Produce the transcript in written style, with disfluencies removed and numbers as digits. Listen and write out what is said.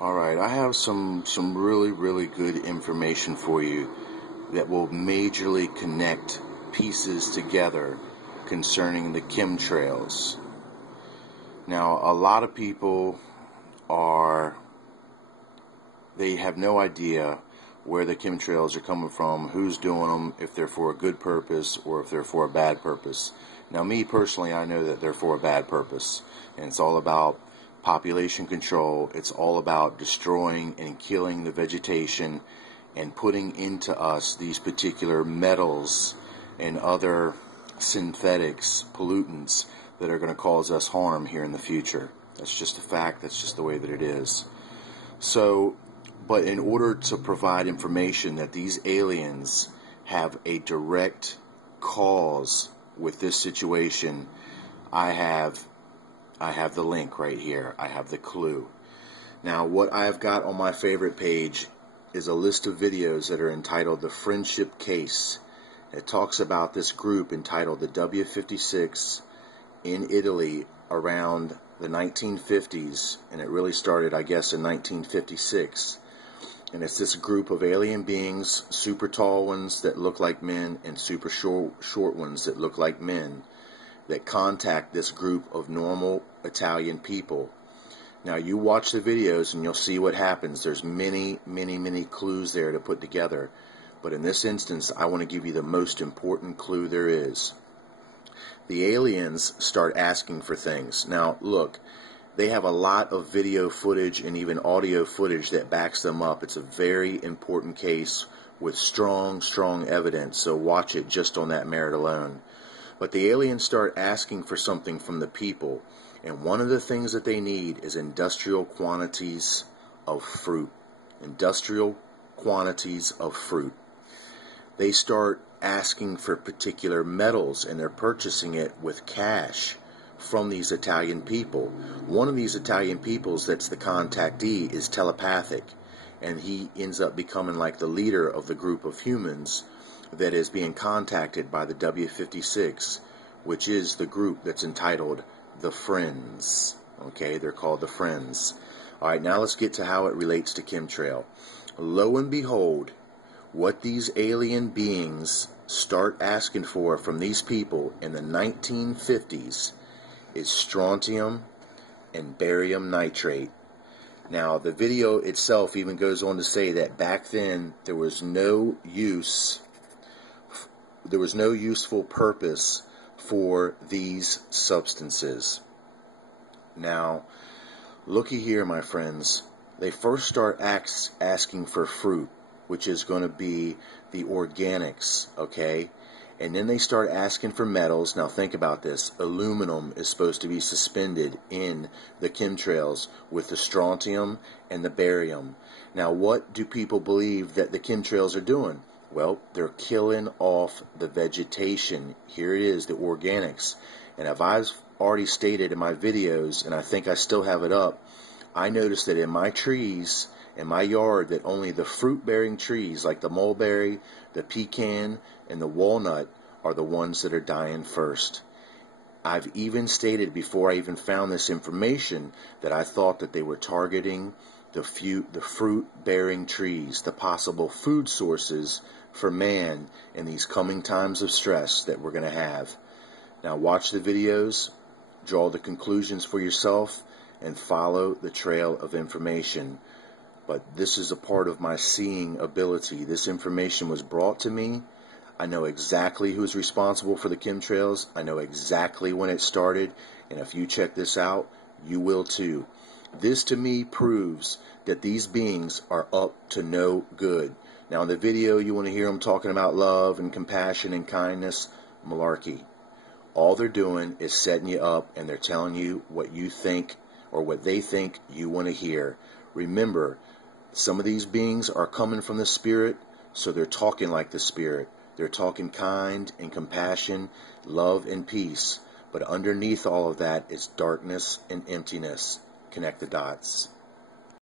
Alright, I have some really good information for you that will majorly connect pieces together concerning the chemtrails. Now, a lot of people they have no idea where the chemtrails are coming from, who's doing them, if they're for a good purpose or if they're for a bad purpose. Now, me personally, I know that they're for a bad purpose, and it's all about population control. It's all about destroying and killing the vegetation and putting into us these particular metals and other synthetics, pollutants that are going to cause us harm here in the future. That's just a fact. That's just the way that it is. But in order to provide information that these aliens have a direct cause with this situation, I have the link right here. I have the clue. Now, what I've got on my favorite page is a list of videos that are entitled The Friendship Case. It talks about this group entitled the W56 in Italy around the 1950s, and it really started, I guess, in 1956. And it's this group of alien beings, super tall ones that look like men and super short ones that look like men, that contact this group of normal Italian people. Now, you watch the videos and you'll see what happens. There's many clues there to put together. But in this instance, I want to give you the most important clue there is. The aliens start asking for things. Now, look, they have a lot of video footage and even audio footage that backs them up. It's a very important case with strong evidence, so watch it just on that merit alone. But the aliens start asking for something from the people, and one of the things that they need is industrial quantities of fruit. Industrial quantities of fruit. They start asking for particular metals, and they're purchasing it with cash from these Italian people. One of these Italian peoples that's the contactee is telepathic, and he ends up becoming like the leader of the group of humans that is being contacted by the W56, which is the group that's entitled the Friends. Okay, they're called the Friends. Alright, now let's get to how it relates to chemtrail. Lo and behold, what these alien beings start asking for from these people in the 1950s is strontium and barium nitrate. Now, the video itself even goes on to say that back then there was no useful purpose for these substances. Now, looky here, my friends. They first start asking for fruit, which is going to be the organics, okay? And then they start asking for metals. Now think about this. Aluminum is supposed to be suspended in the chemtrails with the strontium and the barium. Now, what do people believe that the chemtrails are doing? Well, they're killing off the vegetation. Here it is, the organics. And as I've already stated in my videos, and I think I still have it up, I noticed that in my trees, in my yard, that only the fruit-bearing trees, like the mulberry, the pecan, and the walnut, are the ones that are dying first. I've even stated before I even found this information that I thought that they were targeting the fruit-bearing trees, the possible food sources for man in these coming times of stress that we're going to have. Now watch the videos, draw the conclusions for yourself, and follow the trail of information. But this is a part of my seeing ability. This information was brought to me. I know exactly who's responsible for the chemtrails. I know exactly when it started. And if you check this out, you will too. This to me proves that these beings are up to no good. Now in the video you want to hear them talking about love and compassion and kindness. Malarkey. All they're doing is setting you up, and they're telling you what you think or what they think you want to hear. Remember, some of these beings are coming from the Spirit, so they're talking like the Spirit. They're talking kind and compassion, love and peace. But underneath all of that is darkness and emptiness. Connect the dots.